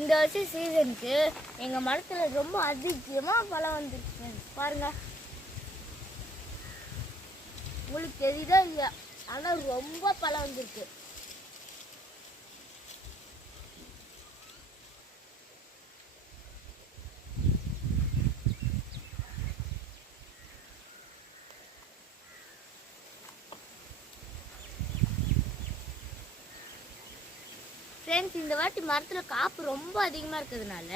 இந்த வருஷம் சீசனுக்கு எங்கள் மரத்தில் ரொம்ப அதிகமாக பழம் வந்துருக்கு பாருங்கள். உங்களுக்கு தெரியுதா இல்லையா? ஆனால் ரொம்ப பழம் வந்துருக்கு. ஃப்ரெண்ட்ஸ், இந்த வாட்டி மரத்தில் காப்பு ரொம்ப அதிகமாக இருக்கிறதுனால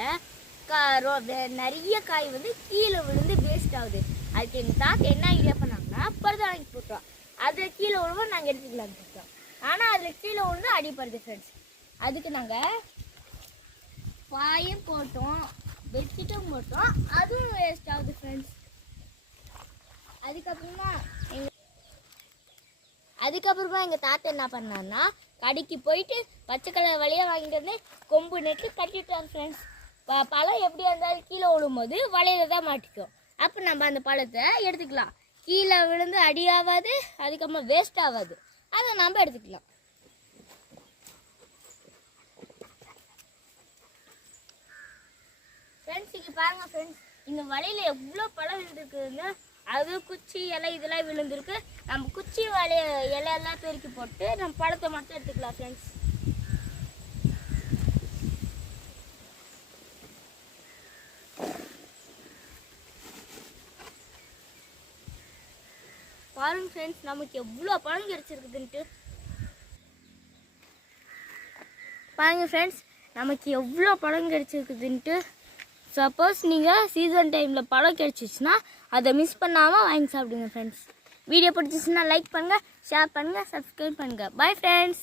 நிறைய காய் வந்து கீழே விழுந்து வேஸ்ட் ஆகுது. அதுக்கு எங்கள் தாத்தா என்ன ஐடியா பண்ணாங்கன்னா பருதை வாங்கி போட்டோம். அதில் கீழே விழுவோம் நாங்கள் எடுத்துக்கலாம்னு போட்டோம். ஆனால் அதில் கீழே விழுந்து அடிப்படுது ஃப்ரெண்ட்ஸ். அதுக்கு நாங்கள் பாயும் போட்டோம், பெட்ஷீட்டும் போட்டோம், அதுவும் வேஸ்ட் ஆகுது ஃப்ரெண்ட்ஸ். அதுக்கப்புறமா எங்கள் தாத்தா என்ன பண்ணார்னா கடைக்கு போயிட்டு பச்சை கலர் வலையாக வாங்கிட்டு வந்து கொம்பு நெட்டு கட்டிட்டார் ஃப்ரெண்ட்ஸ். பழம் எப்படியா இருந்தாலும் கீழே விழும்போது வலையில தான் மாட்டிக்கும். அப்போ நம்ம அந்த பழத்தை எடுத்துக்கலாம். கீழே விழுந்து அடியாகாது, அதுக்கப்புறமா வேஸ்ட் ஆகாது. அதை நம்ம எடுத்துக்கலாம். ஃப்ரெண்ட்ஸ், இங்கே பாருங்கள் ஃப்ரெண்ட்ஸ், இந்த வலையில் எவ்வளோ பழம் விழுந்துருக்குதுன்னு. அது குச்சி இலை இதெல்லாம் விழுந்துருக்கு. நம்ம குச்சி இலையெல்லாம் பெருக்கி போட்டு நம்ம பழத்தை மட்டும் எடுத்துக்கலாம் ஃப்ரெண்ட்ஸ். பாருங்க ஃப்ரெண்ட்ஸ், நமக்கு எவ்வளோ பழம் கிடைச்சிருக்குதுன்ட்டு. பாருங்க ஃப்ரெண்ட்ஸ், நமக்கு எவ்வளோ பழம் கிடைச்சிருக்குதுன்ட்டு. சப்போஸ் நீங்கள் சீசன் டைமில் பழம் கிடைச்சிச்சுன்னா அதை மிஸ் பண்ணாமல் வாங்கி சாப்பிடுங்க ஃப்ரெண்ட்ஸ். வீடியோ பிடிச்சிச்சுன்னா லைக் பண்ணுங்கள், ஷேர் பண்ணுங்கள், சப்ஸ்கிரைப் பண்ணுங்கள். Bye friends.